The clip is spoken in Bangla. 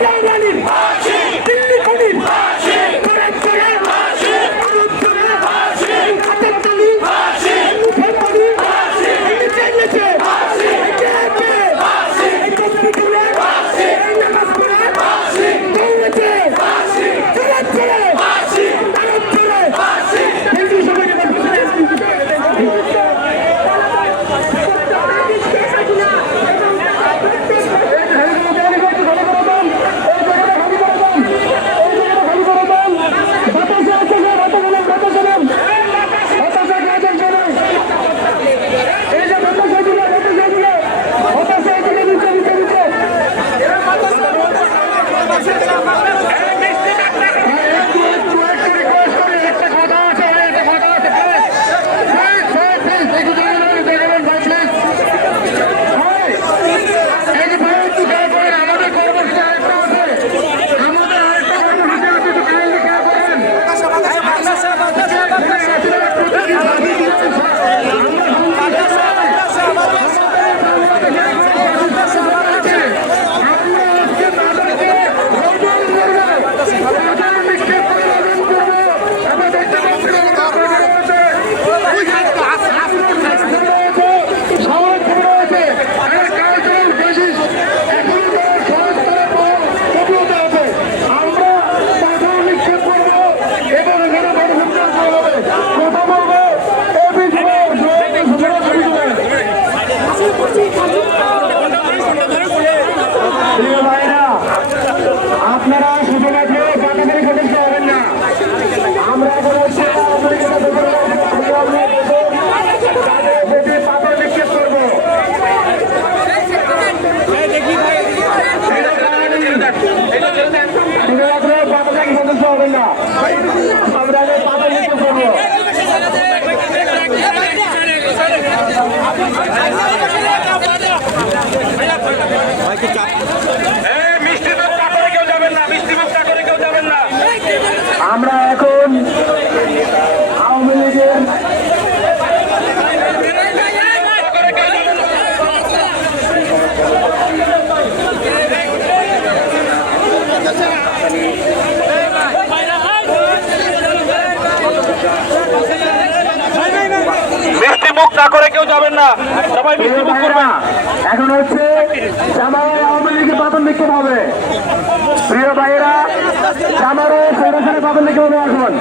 devrenin! Hakim! আমরা মিষ্টি মুখ না করে কেউ যাবেন না। সবাই মিষ্টি মুখ করবেন। এখন হচ্ছে জামাই আওয়ামী লীগের পাতন বিক্ষোভ হবে। প্রিয় ভাইয়েরা জামারও সংগঠনের পাতন বিক্ষোভ হবে এখন।